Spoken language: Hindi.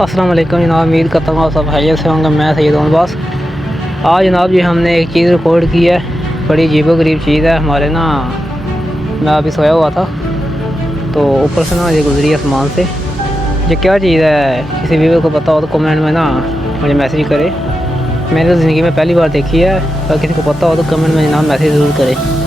अस्सलाम वालेकुम जनाब, उम्मीद करता हूँ आप सब खैरियत से होंगे। मैं सैयद अब्बास। आज जनाब जी हमने एक चीज़ रिकॉर्ड की है, बड़ी अजीबोगरीब चीज़ है। हमारे ना मैं अभी सोया हुआ था तो ऊपर से ना ये गुजरी आसमान से। ये क्या चीज़ है, किसी व्यूअर को पता हो तो कमेंट में ना मुझे मैसेज करे। मैंने तो ज़िंदगी में पहली बार देखी है, अगर किसी को पता हो तो कमेंट में जनाब मैसेज ज़रूर करें।